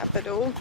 capital.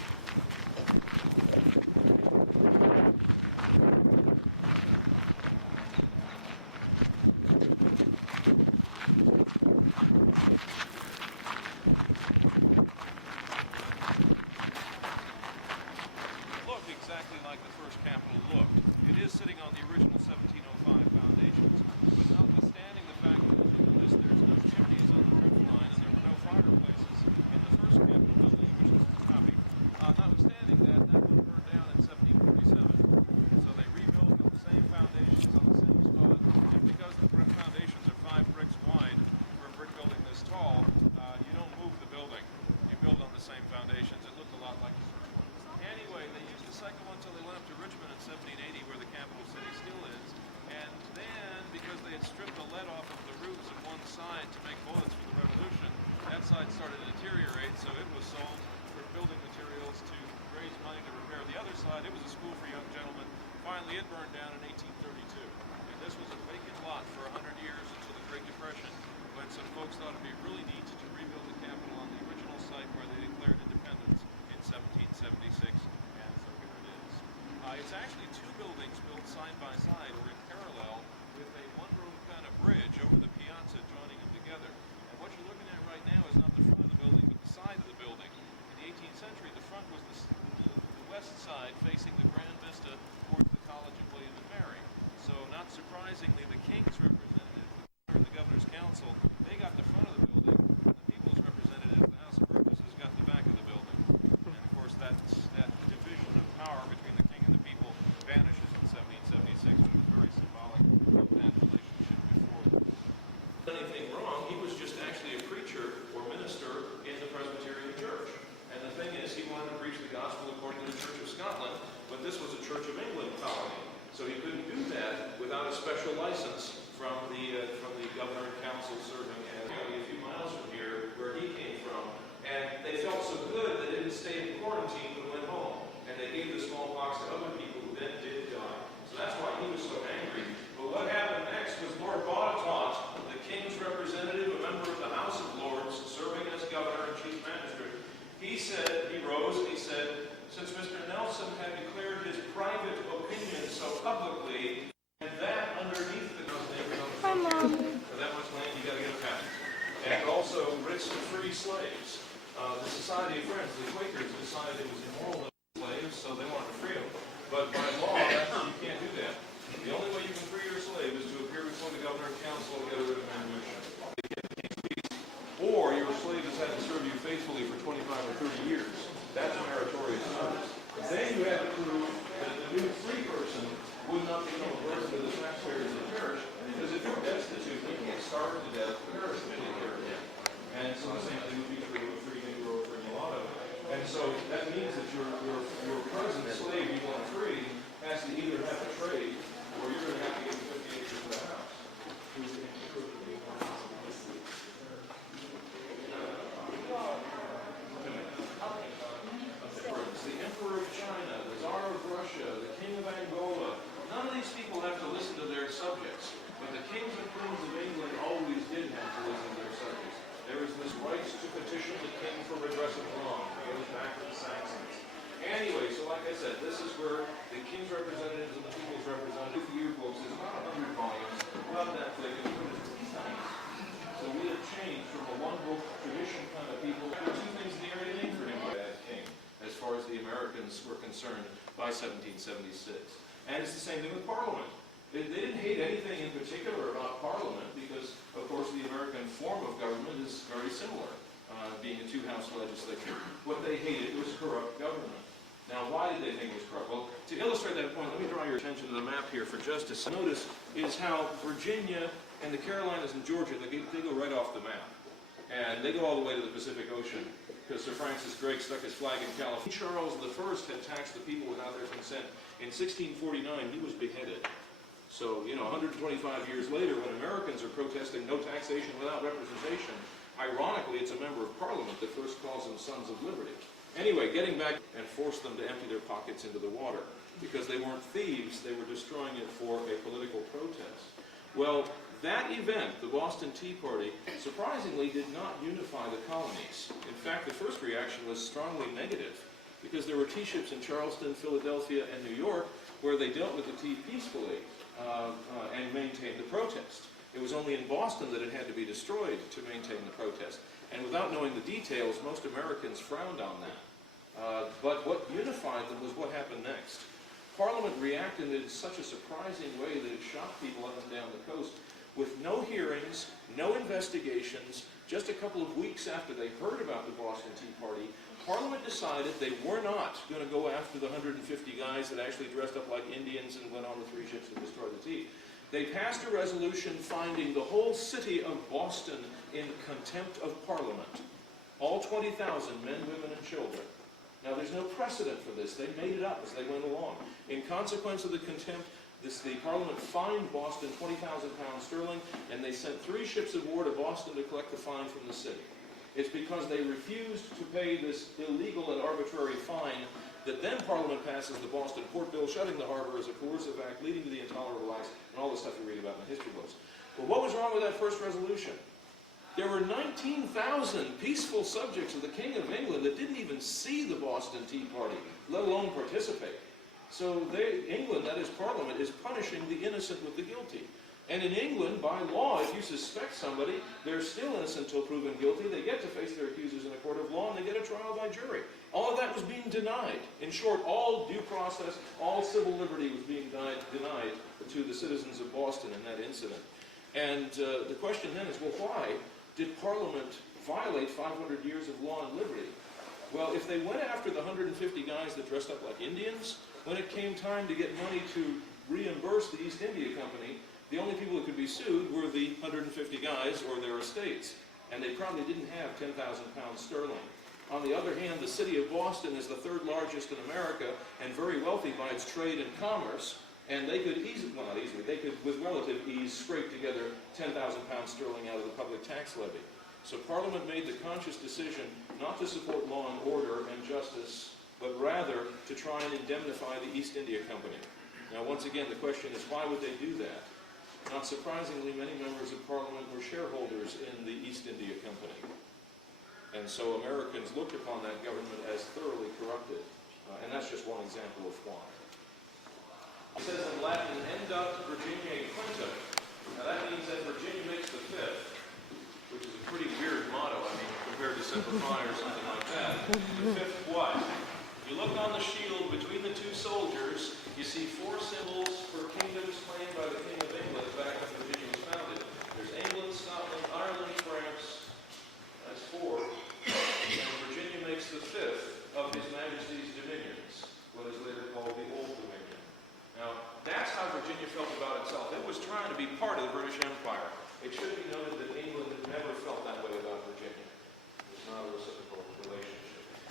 Looked exactly like the first Capitol looked. It is sitting on the original 1705 foundations, but notwithstanding the fact that, as you notice, there's no chimneys on the roof line and there were no fireplaces in the first Capitol building, which is a copy. Notwithstanding that, that was burned down in 1747. So they rebuilt with the same foundations on the same spot. And because the brick foundations are 5 bricks wide for a brick building this tall, you don't move the building. You build on the same foundations. It looked a lot like the first one. Anyway, they used the second one until they went up to Richmond in 1780, where the capital city still is. And then, because they had stripped the lead off of the roofs of one side to make bullets for the Revolution, that side started to deteriorate, so it was sold for building materials to raise money to repair the other side. It was a school for young gentlemen. Finally, it burned down in 1832. And this was a vacant lot for 100 years until the Great Depression, when some folks thought it'd be really neat to rebuild the Capitol on the original site where they declared independence in 1776. And so here it is. It's actually 2 buildings built side by side or in parallel with a one-room kind of bridge over the piazza joining them together. And what you're looking at right now is not the front of the building, but the side of the building. In the 18th century, the front was the west side facing the grand vista towards the College of William and Mary. So not surprisingly, the King's representatives, the Governor's Council, they got the front of the building, and the People's representatives, the House of Burgesses, got the back of the building. And of course, that division of power between the king and the people vanishes in 1776, but it was very symbolic of that relationship before. Anything wrong, he was just actually a preacher or minister in the Presbyterian Church. And the thing is, he wanted to preach the gospel according to the Church of Scotland, but this was a Church of England colony. So he couldn't do that without a special license from the Governor and Council serving as a few miles from here, where he came from. And they felt so good that they didn't stay in quarantine but went home. And they gave the smallpox to other people who then did die. So that's why he was so angry. But what happened next was Lord Botetourt, the King's representative, a member of the House of Lords, serving as Governor and Chief Magistrate. He rose and he said, since Mr. Nelson had declared his private opinion so publicly, and that underneath the neighbors on the frontier, for that much land, you got to get a patent. And also writs to free slaves. The Society of Friends, the Quakers, decided it was immoral to free slaves, so they wanted to free them. But by law, you can't do that. The only way you can free your slave is to appear before the Governor and Council and get a writ of manumission. Or your slave has had to serve you faithfully for 25 or 30 years. That's meritorious service. Then you had to prove that the new free person would not become a burden to the taxpayers of the church, because if you're destitute, you can't starve to death, the parish may take care of you. And so the same thing would be true of a free Negro or free mulatto. And so that means that your present slave you want free has to either have a trade, or you're going to have to give him 50 acres of the house. The Emperor of China, the Tsar of Russia, the King of Angola, none of these people have to listen to their subjects. But the kings and queens of England always did have to listen to their subjects. There is this right to petition the king for redress of wrong. It goes back to the Saxons. Anyway, so like I said, this is where the king's representatives and the people's representatives, yearbooks, is not 100 volumes, not that thick, and it is these things. So we have changed from a one-book tradition kind of people. There were 2 things in the area named for him by that king, as far as the Americans were concerned, by 1776. And it's the same thing with Parliament. They didn't hate anything in particular about Parliament because, of course, the American form of government is very similar, being a 2-house legislature. What they hated was corrupt government. Now, why did they think it was corrupt? Well, to illustrate that point, let me draw your attention to the map here for just a second. Notice is how Virginia and the Carolinas and Georgia, they go right off the map. And they go all the way to the Pacific Ocean, because Sir Francis Drake stuck his flag in California. Charles I had taxed the people without their consent. In 1649, he was beheaded. So, 125 years later, when Americans are protesting no taxation without representation, ironically, it's a member of Parliament that first calls them Sons of Liberty. Anyway, getting back and forced them to empty their pockets into the water. Because they weren't thieves, they were destroying it for a political protest. Well, that event, the Boston Tea Party, surprisingly did not unify the colonies. In fact, the first reaction was strongly negative, because there were tea ships in Charleston, Philadelphia, and New York where they dealt with the tea peacefully and maintained the protest. It was only in Boston that it had to be destroyed to maintain the protest. And without knowing the details, most Americans frowned on that. But what unified them was what happened next. Parliament reacted in such a surprising way that it shocked people up and down the coast, with no hearings, no investigations. Just a couple of weeks after they heard about the Boston Tea Party, Parliament decided they were not going to go after the 150 guys that actually dressed up like Indians and went on the 3 ships and destroyed the tea. They passed a resolution finding the whole city of Boston in contempt of Parliament. All 20,000 men, women, and children. Now, there's no precedent for this. They made it up as they went along. In consequence of the contempt, the Parliament fined Boston 20,000 pounds sterling, and they sent 3 ships of war to Boston to collect the fine from the city. It's because they refused to pay this illegal and arbitrary fine that then Parliament passes the Boston Port Bill, shutting the harbor as a coercive act, leading to the intolerable acts, and all the stuff you read about in the history books. Well, what was wrong with that first resolution? There were 19,000 peaceful subjects of the King of England that didn't even see the Boston Tea Party, let alone participate. So England, that is Parliament, is punishing the innocent with the guilty. And in England, by law, if you suspect somebody, they're still innocent until proven guilty. They get to face their accusers in a court of law, and they get a trial by jury. All of that was being denied. In short, all due process, all civil liberty was being denied to the citizens of Boston in that incident. And the question then is, well, why did Parliament violate 500 years of law and liberty? Well, if they went after the 150 guys that dressed up like Indians, when it came time to get money to reimburse the East India Company, the only people that could be sued were the 150 guys or their estates. And they probably didn't have 10,000 pounds sterling. On the other hand, the city of Boston is the 3rd largest in America and very wealthy by its trade and commerce. And they could easily, well, not easily, they could with relative ease scrape together 10,000 pounds sterling out of the public tax levy. So Parliament made the conscious decision not to support law and order and justice, but rather to try and indemnify the East India Company. Now, once again, the question is, why would they do that? Not surprisingly, many members of Parliament were shareholders in the East India Company. And so Americans looked upon that government as thoroughly corrupted. And that's just one example of why. It says in Latin, endat Virginiae quinta. Now that means that Virginia makes the 5th, which is a pretty weird motto, I mean, compared to Semper Fi or something like that. The 5th what? You look on the shield between the 2 soldiers, you see 4 symbols for kingdoms claimed by the King of England back when Virginia was founded. There's England, Scotland, Ireland, France. That's 4. And Virginia makes the 5th of His Majesty's dominions, what is later called the Old Dominion. Now, that's how Virginia felt about itself. It was trying to be part of the British Empire. It should be noted that England never felt that way about Virginia. It was not a reciprocal relationship.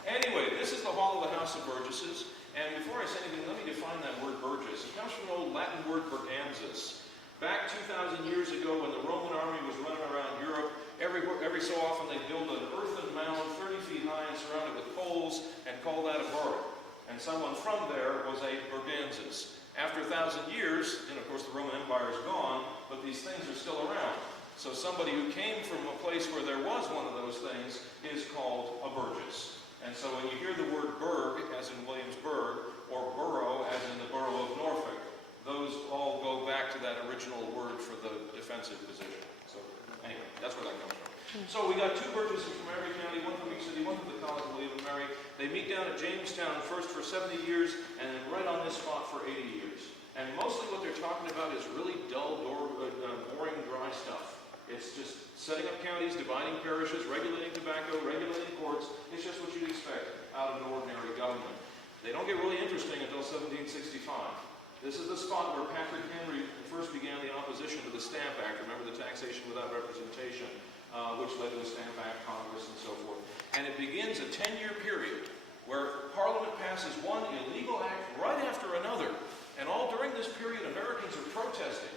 Anyway, this is the Hall of the House of Burgesses. And before I say anything, let me define that word Burgess. It comes from the old Latin word Burganzas. Back 2,000 years ago, when the Roman army was running around Europe, every so often they'd build an earthen mound 30 feet high and surrounded with poles and call that a burg. And someone from there was a Burganzas. After 1,000 years, and of course the Roman Empire is gone, but these things are still around. So somebody who came from a place where there was one of those things is called a burgess. And so when you hear the word burg, as in Williamsburg, or borough, as in the borough of Norfolk, those all go back to that original word for the defensive position. So anyway, that's where that comes from. So we got 2 burgesses from every county, one from each city, one from the College of William and Mary. They meet down at Jamestown first for 70 years, and then right on this spot for 80 years. And mostly what they're talking about is really dull, boring, dry stuff. It's just setting up counties, dividing parishes, regulating tobacco, regulating courts. It's just what you'd expect out of an ordinary government. They don't get really interesting until 1765. This is the spot where Patrick Henry first began the opposition to the Stamp Act. Remember the taxation without representation, which led to the Stamp Act, Congress, and so forth. And it begins a 10-year period where Parliament passes one illegal act right after another. And all during this period, Americans are protesting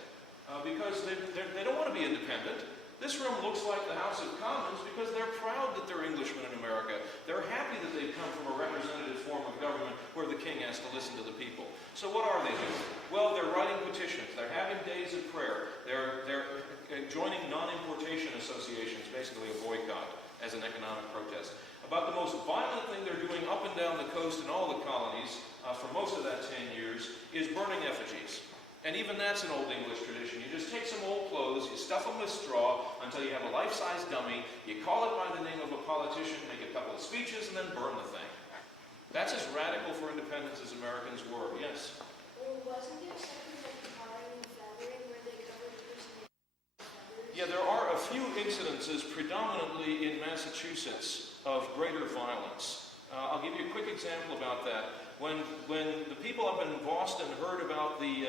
because they don't want to be independent. This room looks like the House of Commons because they're proud that they're Englishmen in America. They're happy that they've come from a representative form of government where the king has to listen to the people. So what are they doing? Well, they're writing petitions. They're having days of prayer. They're joining non-importation associations, basically a boycott as an economic protest. About the most violent thing they're doing up and down the coast in all the colonies for most of that 10 years is burning effigies. And even that's an old English tradition. You just take some old clothes, you stuff them with straw until you have a life-size dummy, you call it by the name of a politician, make a couple of speeches, and then burn the thing. That's as radical for independence as Americans were. Yes? Well, wasn't there something like tarring and feathering where they covered the person with feathers? Yeah, there are a few incidences, predominantly in Massachusetts, of greater violence. I'll give you a quick example about that. When the people up in Boston heard about the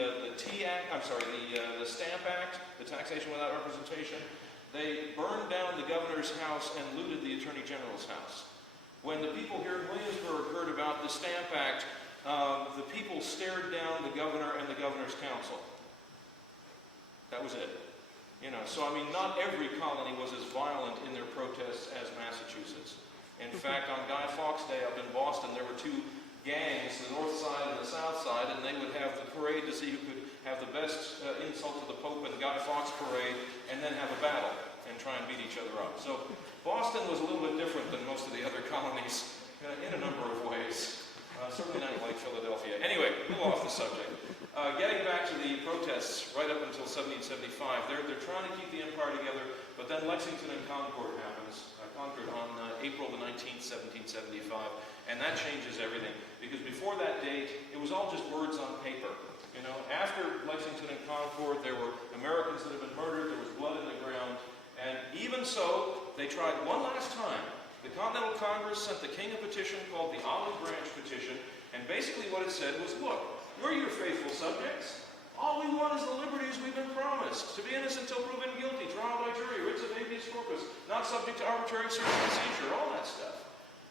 Stamp Act, the Taxation Without Representation, they burned down the governor's house and looted the attorney general's house. When the people here in Williamsburg heard about the Stamp Act, the people stared down the governor and the governor's council. That was it. You know, so I mean, not every colony was as violent in their protests as Massachusetts. In fact, on Guy Fawkes Day up in Boston, there were two gangs, the north side and the south side, and they would have the parade to see who could have the best insult to the Pope and the Guy Fawkes parade, and then have a battle and try and beat each other up. So Boston was a little bit different than most of the other colonies in a number of ways. Certainly not like Philadelphia. Anyway, move off the subject. Getting back to the protests right up until 1775, they're trying to keep the empire together, but then Lexington and Concord happens. Concord on April the 19th, 1775, and that changes everything, because before that date, it was all just words on paper. You know, after Lexington and Concord, there were Americans that had been murdered, there was blood in the ground, and even so, they tried one last time. The Continental Congress sent the king a petition called the Olive Branch Petition, and basically what it said was, look, we're your faithful subjects. All we want is the liberties we've been promised, to be innocent until proven guilty, trial by jury, writs of habeas corpus, not subject to arbitrary search and seizure, all that stuff.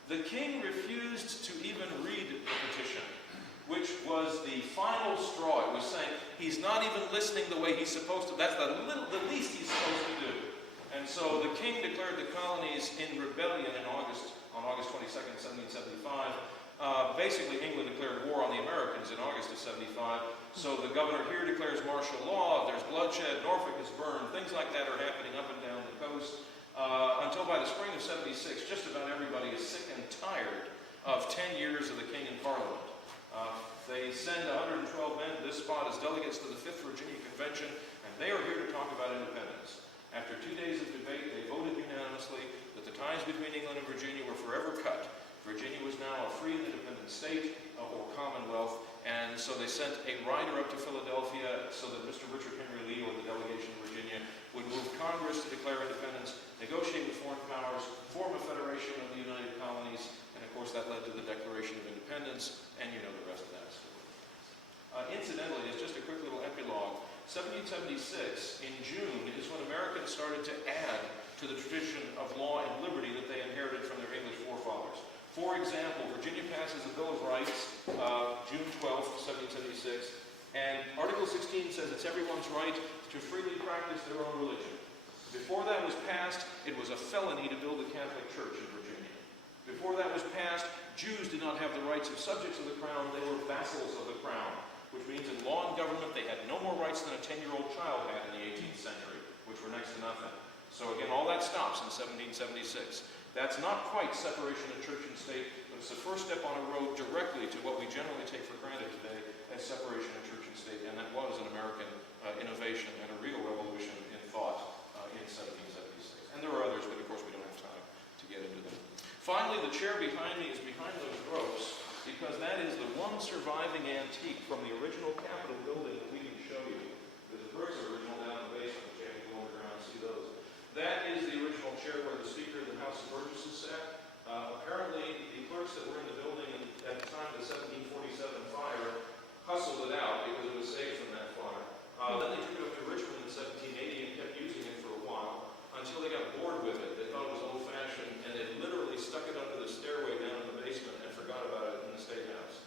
The king refused to even read the petition, which was the final straw. It was saying he's not even listening the way he's supposed to. That's the least he's supposed to do. And so the king declared the colonies in rebellion on August 22nd, 1775. Basically, England declared war on the Americans in August of 75. So the governor here declares martial law, there's bloodshed, Norfolk is burned, things like that are happening up and down the coast. Until by the spring of 76, just about everybody is sick and tired of 10 years of the king in Parliament. They send 112 men to this spot as delegates to the 5th Virginia Convention, and they are here to talk about independence. After 2 days of debate, they voted unanimously that the ties between England and Virginia were forever cut. Virginia was now a free and independent state or commonwealth, and so they sent a rider up to Philadelphia so that Mr. Richard Henry Lee, or the delegation of Virginia, would move Congress to declare independence, negotiate with foreign powers, form a federation of the United Colonies, and of course that led to the Declaration of Independence, and you know the rest of that story. Incidentally, it's just a quick little epilogue. 1776, in June, is when Americans started to add to the tradition of law and liberty that they inherited from their English forefathers. For example, Virginia passes the Bill of Rights, June 12th, 1776, and Article 16 says it's everyone's right to freely practice their own religion. Before that was passed, it was a felony to build a Catholic church in Virginia. Before that was passed, Jews did not have the rights of subjects of the crown, they were vassals of the crown, which means in law and government they had no more rights than a 10-year-old child had in the 18th century, which were next to nothing. So again, all that stops in 1776. That's not quite separation of church and state, but it's the first step on a road directly to what we generally take for granted today as separation of church and state, and that was an American innovation and a real revolution in thought in 1776. And there are others, but of course we don't have time to get into them. Finally, the chair behind me is behind those ropes, because that is the one surviving antique from the original Capitol building that we can show you. The bricks are original down in the basement, but you have to go around and see those. That is the original chair where the Speaker of the House of Burgesses sat. Apparently, the clerks that were in the building at the time of the 1747 fire hustled it out because it was safe from that fire. Then they took it up to Richmond in 1780 and kept using it for a while until they got bored with it. They thought it was old-fashioned, and they literally stuck it under the stairway down in the basement and forgot about it in the State House.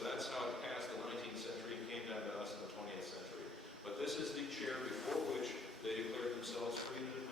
That's how it passed the 19th century and came down to us in the 20th century. But this is the chair before which They declared themselves free to